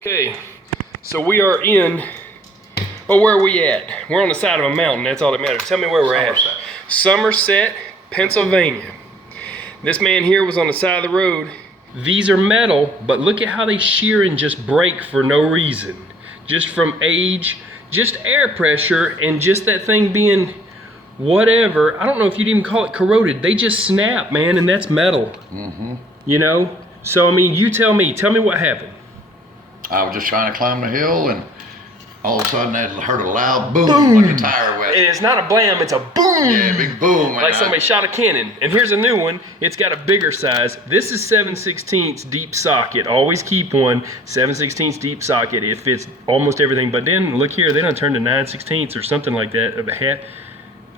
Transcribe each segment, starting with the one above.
Okay, so we are in, well, where are we at? We're on the side of a mountain, that's all that matters. Tell me where we're at. Somerset, Pennsylvania. This man here was on the side of the road. These are metal, but look at how they shear and just break for no reason. Just from age, just air pressure, and just that thing being whatever. I don't know if you'd even call it corroded. They just snap, man, and that's metal. You know? So, I mean, you tell me what happened. I was just trying to climb the hill, and all of a sudden I heard a loud boom, like a tire wet. And it's not a blam, it's a boom. Yeah, big boom. Like somebody shot a cannon. And here's a new one. It's got a bigger size. This is 7/16 deep socket. Always keep one 7/16 deep socket. It fits almost everything. But then look here, they done turned to 9/16 or something like that of a hat.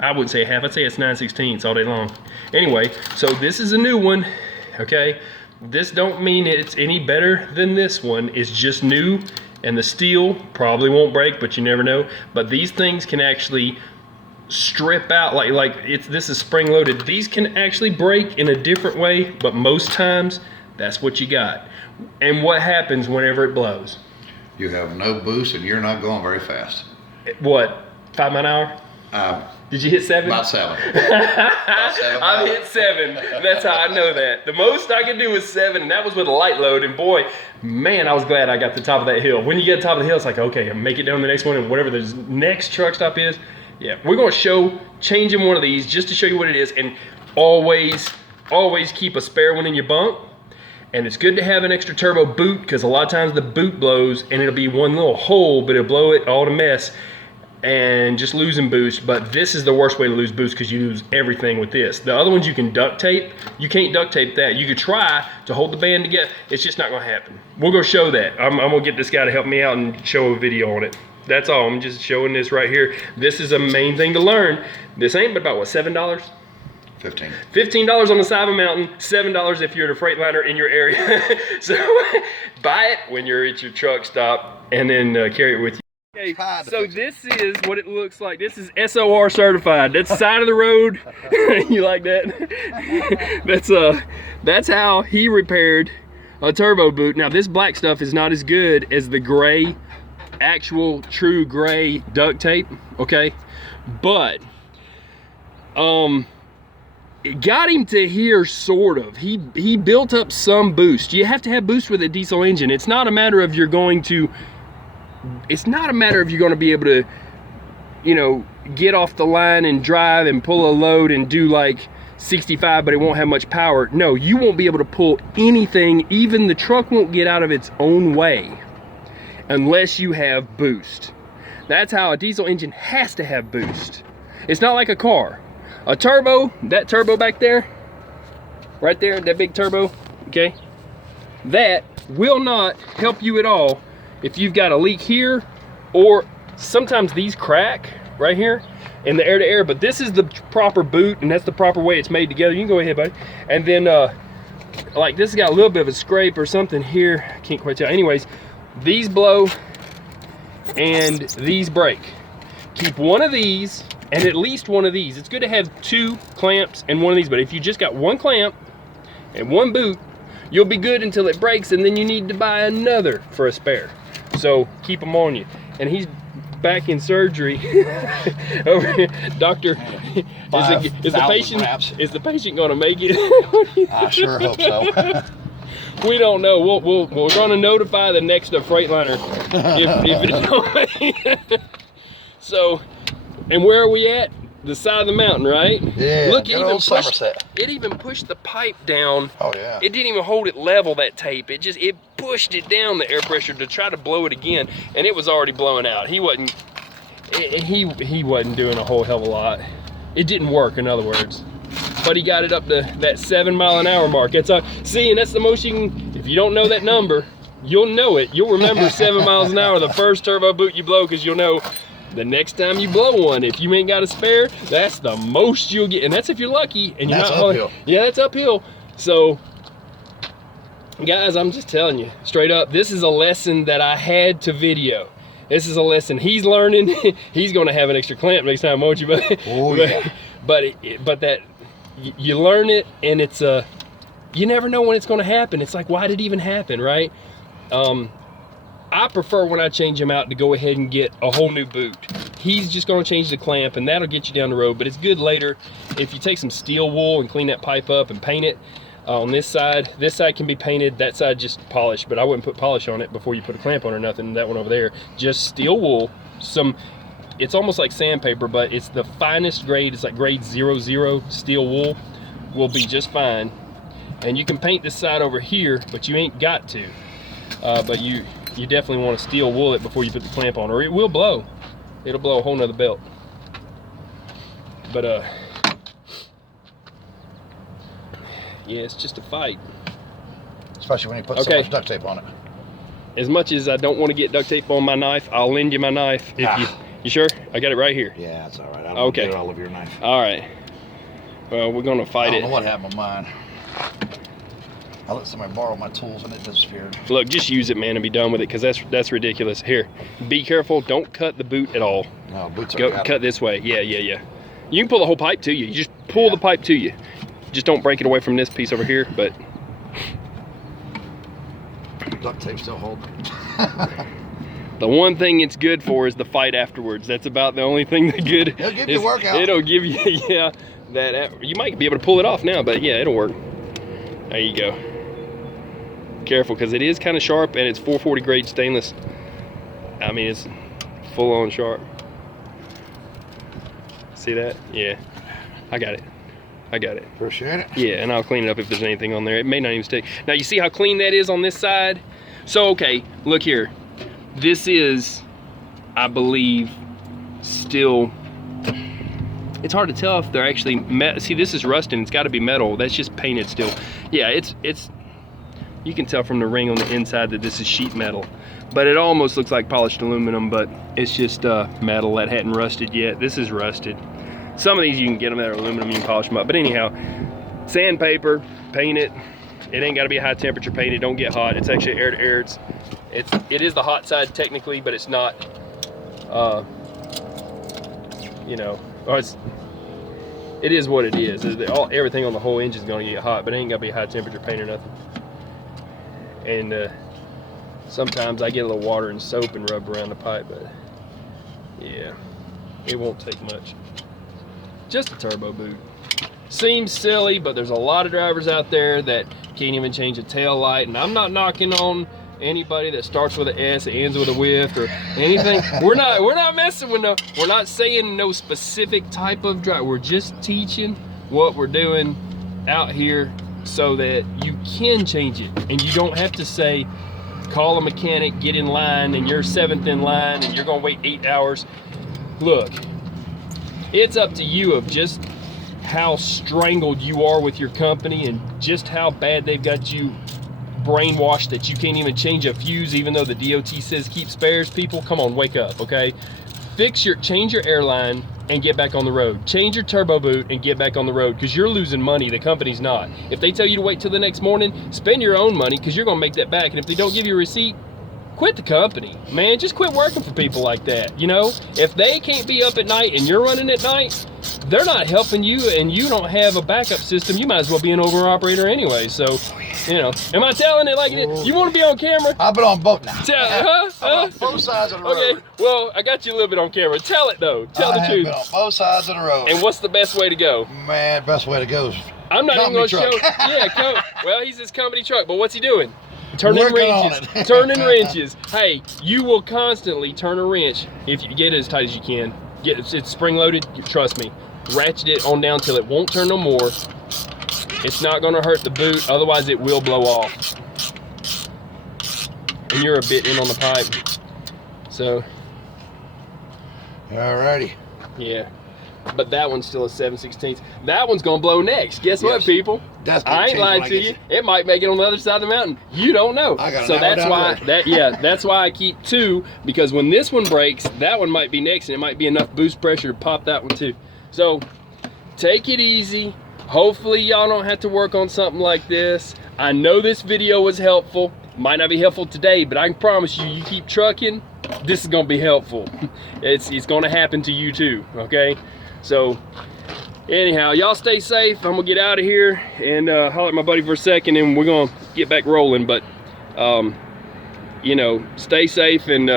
I wouldn't say a half. I'd say it's 9/16 all day long. Anyway, so this is a new one. Okay. This don't mean it's any better than this one. It's just new, and the steel probably won't break, but you never know. But these things can actually strip out, this is spring loaded. These can actually break in a different way, but most times that's what you got. And what happens whenever it blows? You have no boost, and you're not going very fast. What, 5 miles an hour? Did you hit 7? About 7. About 7 I've hit 7. That's how I know that. The most I could do was 7, and that was with a light load. And boy, man, I was glad I got to the top of that hill. When you get to the top of the hill, it's like, okay, make it down the next one, and whatever the next truck stop is. Yeah, we're going to show changing one of these just to show you what it is. And always keep a spare one in your bunk. And it's good to have an extra turbo boot, because a lot of times the boot blows, and it'll be one little hole, but it'll blow it all to mess. And just losing boost. But this is the worst way to lose boost, because you lose everything with this. The other ones you can duct tape. You can't duct tape that. You could try to hold the band together. It's just not going to happen. We'll go show that. I'm going to get this guy to help me out and show a video on it. That's all. I'm just showing this right here. This is a main thing to learn. This ain't but about what, $7? $15. $15 on the side of a mountain, $7 if you're at a Freightliner in your area. So buy it when you're at your truck stop, and then carry it with you. Okay, so this is what it looks like. This is SOR certified. That's side of the road. You like that? That's how he repaired a turbo boot. Now this black stuff is not as good as the gray, actual true gray duct tape, okay? But it got him to here, sort of. He built up some boost. You have to have boost with a diesel engine. It's not a matter of you're going to be able to, you know, get off the line and drive and pull a load and do like 65, but it won't have much power. No, you won't be able to pull anything. Even the truck won't get out of its own way unless you have boost. That's how a diesel engine has to have boost. It's not like a car. A turbo, that turbo back there, right there, that big turbo, okay, that will not help you at all if you've got a leak here, or sometimes these crack right here in the air-to-air, but this is the proper boot, and that's the proper way it's made together. You can go ahead, buddy. And then, like this has got a little bit of a scrape or something here. I can't quite tell. Anyways, these blow and these break. Keep one of these and at least one of these. It's good to have 2 clamps and one of these, but if you just got 1 clamp and 1 boot, you'll be good until it breaks, and then you need to buy another for a spare. So keep them on you. And he's back in surgery. Over here. Doctor, is the patient gonna make it? I sure hope so. We don't know. We're gonna notify the next Freightliner if it don't make it. So, and where are we at? The side of the mountain, right? Yeah, look, Somerset. It even pushed the pipe down. Oh yeah. It didn't even hold it level, that tape. It pushed it down, the air pressure, to try to blow it again, and it was already blowing out. He wasn't doing a whole hell of a lot. It didn't work, in other words. But he got it up to that 7 mile an hour mark. That's see, and that's the most you can. If you don't know that number, you'll know it. You'll remember 7 miles an hour, the first turbo boot you blow, because you'll know the next time you blow one, if you ain't got a spare, that's the most you'll get. And that's if you're lucky and you're not uphill. Yeah, that's uphill. So guys, I'm just telling you straight up, this is a lesson that I had to video. This is a lesson he's learning. He's going to have an extra clamp next time, won't you, buddy? Oh yeah. But that you learn it, and it's you never know when it's going to happen. It's like, why did it even happen, right? I prefer when I change them out to go ahead and get a whole new boot. He's just gonna change the clamp and that'll get you down the road, but it's good later if you take some steel wool and clean that pipe up and paint it. On this side can be painted, that side just polished, but I wouldn't put polish on it before you put a clamp on or nothing. That one over there, just steel wool, it's almost like sandpaper, but it's the finest grade. It's like grade 00 steel wool will be just fine. And you can paint this side over here, but you ain't got to. But you definitely want to steel wool it before you put the clamp on, or it will blow. It'll blow a whole nother belt. But yeah, it's just a fight. Especially when you put so much duct tape on it. As much as I don't want to get duct tape on my knife, I'll lend you my knife. If you sure? I got it right here. Yeah, it's all right. I don't get it all over your knife. All right. Well, we're gonna fight it. I don't know what happened with mine. I let somebody borrow my tools and it disappeared. Look, just use it, man, and be done with it, because that's ridiculous. Here, be careful. Don't cut the boot at all. No, boots are Go cut this way. Yeah. You can pull the whole pipe to you. You just pull the pipe to you. Just don't break it away from this piece over here, but duct tape still holding. the one thing it's good for is the fight afterwards. That's about the only thing that good. It'll give you a workout. It'll give you, yeah, that you might be able to pull it off now, but yeah, it'll work. There you go. Careful, because it is kind of sharp and it's 440 grade stainless. I mean, it's full on sharp. See that? Yeah, I got it. Appreciate it. Yeah, and I'll clean it up if there's anything on there. It may not even stick. Now you see how clean that is on this side? So, okay, look here. This is, I believe, still, it's hard to tell if they're actually, see, this is rusting. It's gotta be metal. That's just painted still. Yeah, it's, you can tell from the ring on the inside that this is sheet metal. But it almost looks like polished aluminum, but it's just metal that hadn't rusted yet. This is rusted. Some of these you can get them that are aluminum, you can polish them up. But anyhow, sandpaper, paint it. It ain't gotta be a high temperature paint. It don't get hot. It's actually air to air. It is the hot side technically, but it's not, you know, or it is what it is. Everything on the whole engine is gonna get hot, but it ain't gotta be a high temperature paint or nothing. And sometimes I get a little water and soap and rub around the pipe, but yeah, it won't take much. Just a turbo boot. Seems silly, but there's a lot of drivers out there that can't even change a tail light, and I'm not knocking on anybody that starts with an S, ends with a with, or anything. We're not messing with we're not saying no specific type of drive. We're just teaching what we're doing out here so that you can change it, and you don't have to say, call a mechanic, get in line, and you're 7th in line, and you're gonna wait 8 hours. Look, it's up to you of just how strangled you are with your company and just how bad they've got you brainwashed that you can't even change a fuse even though the DOT says keep spares. People, come on, wake up, okay? Change your airline and get back on the road. Change your turbo boot and get back on the road, because you're losing money, the company's not. If they tell you to wait till the next morning, spend your own money, because you're gonna make that back. And if they don't give you a receipt, quit the company, man. Just quit working for people like that. You know, if they can't be up at night and you're running at night, they're not helping you, and you don't have a backup system. You might as well be an over operator anyway. So, you know, am I telling it like it is? You want to be on camera? I've been on both now. I'm on both sides of the road. Okay, well, I got you a little bit on camera. Tell it though. Tell the truth. I've been on both sides of the road. And what's the best way to go? Man, best way to go is I'm not even going to show. Yeah, well, he's his company truck, but what's he doing? Turning wrenches. Turning wrenches. Hey, you will constantly turn a wrench if you get it as tight as you can. It's spring loaded. Trust me. Ratchet it on down till it won't turn no more. It's not going to hurt the boot, otherwise it will blow off. And you're a bit in on the pipe. So. Alrighty. Yeah. But that one's still a 7/16. That one's gonna blow next. Guess what, people? I ain't lying to you. It might make it on the other side of the mountain. You don't know. So that's why that's why I keep 2, because when this one breaks, that one might be next, and it might be enough boost pressure to pop that one too. So take it easy. Hopefully y'all don't have to work on something like this. I know this video was helpful. Might not be helpful today, but I can promise you, you keep trucking, this is gonna be helpful. It's gonna happen to you too, okay? So anyhow, y'all stay safe. I'm gonna get out of here and holler at my buddy for a second, and we're gonna get back rolling. But you know, stay safe, and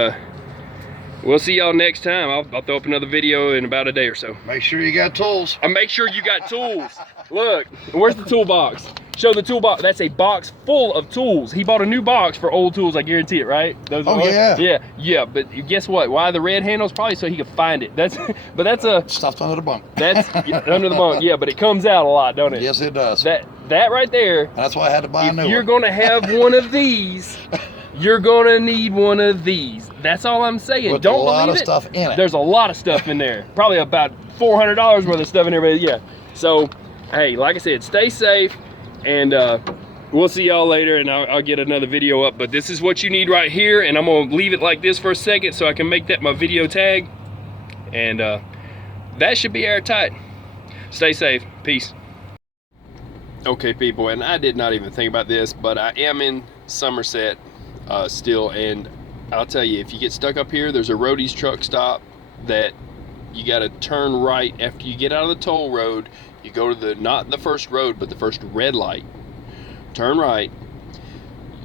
we'll see y'all next time. I'll throw up another video in about a day or so. Make sure you got tools. And make sure you got tools. Look, where's the toolbox? Show the toolbox. That's a box full of tools. He bought a new box for old tools, I guarantee it, right? Those Oh, are yeah. Yeah, but guess what? Why the red handles? Probably so he could find it. That's, but that's a, Stuffed under the bunk. that's under the bunk. Yeah, but it comes out a lot, don't it? Yes, it does. That right there, That's why I had to buy a new if you're one. gonna have one of these, you're gonna need one of these. That's all I'm saying. With Don't a lot believe of it. stuff in it. There's a lot of stuff in there. Probably about $400 worth of stuff in there, but yeah. So, hey, like I said, stay safe, and we'll see y'all later, and I'll get another video up. But this is what you need right here, and I'm gonna leave it like this for a second so I can make that my video tag, and that should be airtight. Stay safe. Peace. Okay, people, and I did not even think about this, but I am in Somerset still, and I'll tell you, if you get stuck up here, there's a Roadie's truck stop that you got to turn right after you get out of the toll road. You go to the, not the first road, but the first red light. Turn right.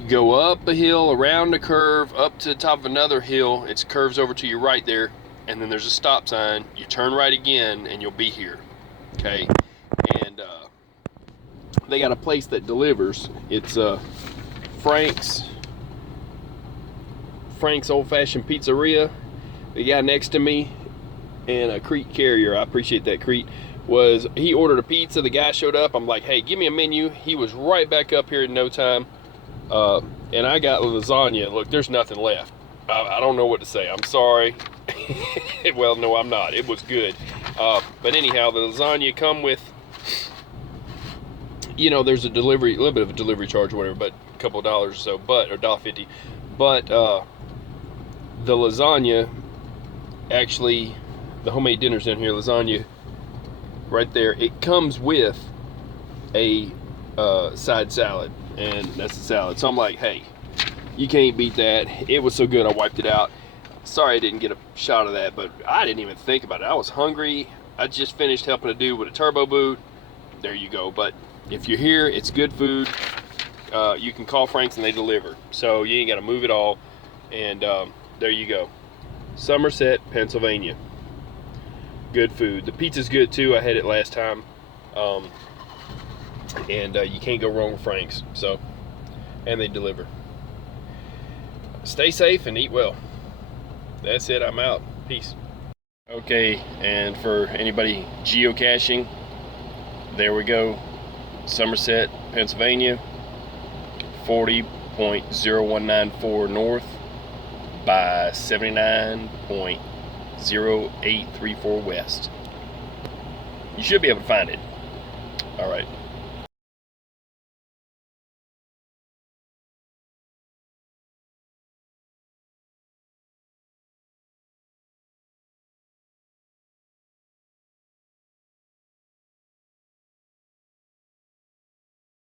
You go up a hill, around a curve, up to the top of another hill. It curves over to your right there, and then there's a stop sign. You turn right again, and you'll be here. Okay, and they got a place that delivers. It's Frank's Old Fashioned Pizzeria. The guy next to me, and a Crete Carrier, I appreciate that, Crete, he ordered a pizza. The guy showed up. I'm like, hey, give me a menu. He was right back up here in no time, and I got lasagna. Look, there's nothing left. I don't know what to say. I'm sorry. Well, no, I'm not. It was good, but anyhow, the lasagna come with, you know, there's a little bit of a delivery charge or whatever, but a couple of dollars or so, or $1.50. But the lasagna, actually, the homemade dinners in here, lasagna right there, it comes with a side salad, and that's the salad. So I'm like, hey, you can't beat that. It was so good, I wiped it out. Sorry I didn't get a shot of that, but I didn't even think about it. I was hungry. I just finished helping a dude with a turbo boot. There you go. But if you're here, it's good food. You can call Frank's and they deliver. So you ain't got to move at all. And there you go. Somerset, Pennsylvania. Good food. The pizza's good too. I had it last time. And you can't go wrong with Frank's. So, and they deliver. Stay safe and eat well. That's it. I'm out. Peace. Okay, and for anybody geocaching, there we go. Somerset, Pennsylvania, 40.0194 north by 79.0834 west. You should be able to find it. All right.